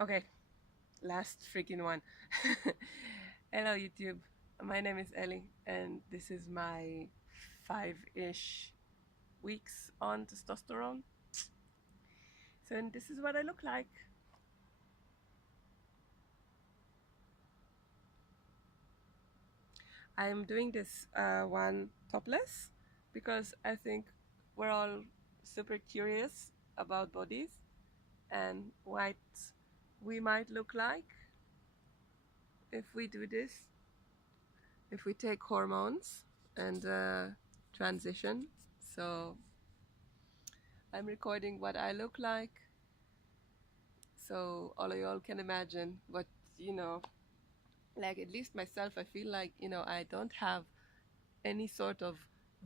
Okay, last freaking one. Hello, YouTube. My name is Ellie, and this is my 5-ish weeks on testosterone. So, and this is what I look like. I'm doing this one topless because I think we're all super curious about bodies and what we might look like if we do this, if we take hormones and transition. So I'm recording what I look like, so all of y'all can imagine what, you know, like at least myself, I feel like, I don't have any sort of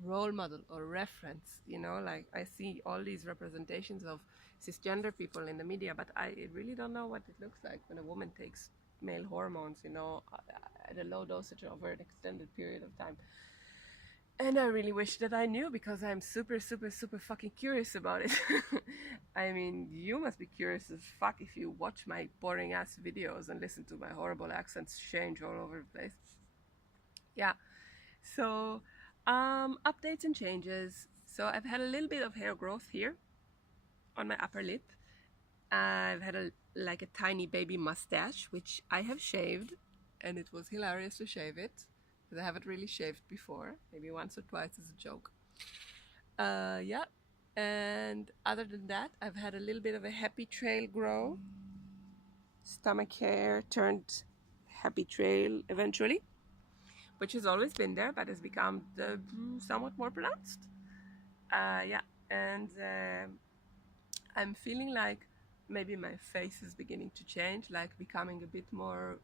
role model or reference, like I see all these representations of cisgender people in the media, but I really don't know what it looks like when a woman takes male hormones, at a low dosage over an extended period of time. And I really wish that I knew because I'm super, super, super fucking curious about it. I mean, you must be curious as fuck if you watch my boring ass videos and listen to my horrible accents change all over the place. Yeah. So, updates and changes. So, I've had a little bit of hair growth here on my upper lip. I've had like a tiny baby mustache, which I have shaved, and it was hilarious to shave it because I haven't really shaved before, maybe once or twice as a joke. Yeah. And other than that, I've had a little bit of a happy trail grow. Stomach hair turned happy trail eventually, which has always been there, but has become somewhat more pronounced. Yeah. And I'm feeling like maybe my face is beginning to change, like becoming a bit more,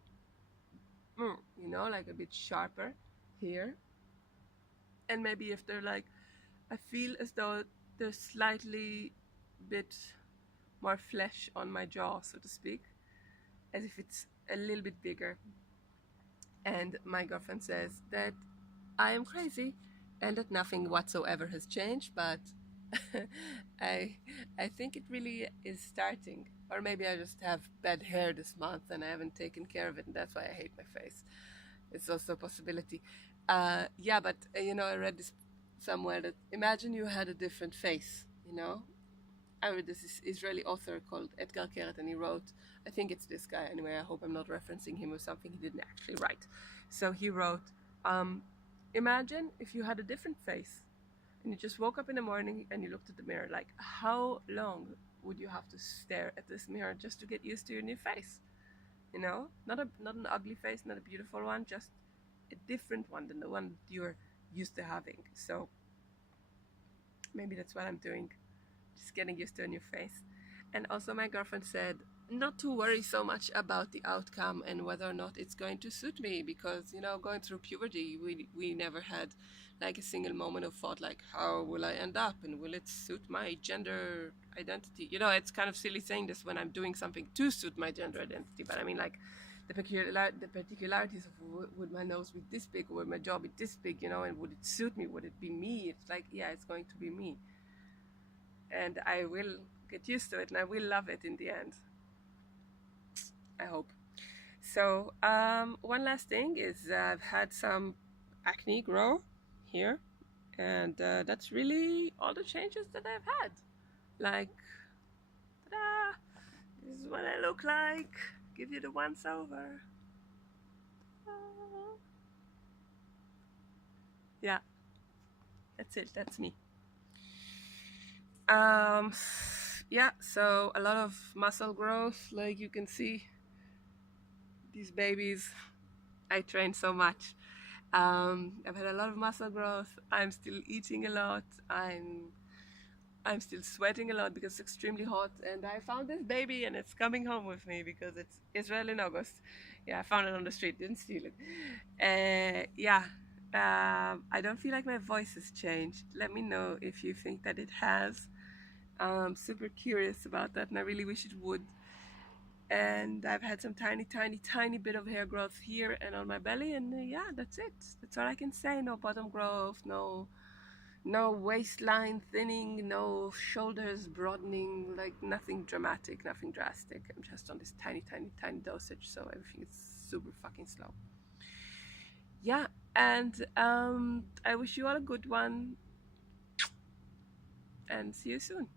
like a bit sharper here. And maybe if they're like, I feel as though there's slightly bit more flesh on my jaw, so to speak, as if it's a little bit bigger. And my girlfriend says that I am crazy and that nothing whatsoever has changed, but I I think it really is starting. Or maybe I just have bad hair this month and I haven't taken care of it, and that's why I hate my face. It's also a possibility. Yeah, but I read this somewhere that imagine you had a different face. I read this Israeli author called Edgar Keret, and he wrote, I think it's this guy anyway, I hope I'm not referencing him with something he didn't actually write. So he wrote, um, imagine if you had a different face and you just woke up in the morning and you looked at the mirror, like how long would you have to stare at this mirror just to get used to your new face? Not an ugly face, not a beautiful one, just a different one than the one you're used to having. So maybe that's what I'm doing, just getting used to a new face. And also, my girlfriend said not to worry so much about the outcome and whether or not it's going to suit me, because going through puberty, we never had like a single moment of thought like, how will I end up and will it suit my gender identity? It's kind of silly saying this when I'm doing something to suit my gender identity, but I mean, like, the particularities of would my nose be this big or would my jaw be this big, and would it suit me, would it be me? It's like, yeah, it's going to be me, and I will get used to it and I will love it in the end, I hope. So, one last thing is I've had some acne grow here, and that's really all the changes that I've had. Like, ta-da! This is what I look like. Give you the once over. Yeah, that's it. That's me. Um, yeah, so a lot of muscle growth, like you can see. These babies, I train so much. I've had a lot of muscle growth. I'm still eating a lot. I'm still sweating a lot because it's extremely hot. And I found this baby, and it's coming home with me because it's Israel in August. Yeah, I found it on the street. Didn't steal it. Yeah. I don't feel like my voice has changed. Let me know if you think that it has. I'm super curious about that, and I really wish it would. And I've had some tiny, tiny, tiny bit of hair growth here and on my belly, and yeah, that's it. That's all I can say. No bottom growth, no No waistline thinning, no shoulders broadening, like nothing dramatic, nothing drastic. I'm just on this tiny, tiny, tiny dosage, so everything is super fucking slow. Yeah, and I wish you all a good one, and see you soon.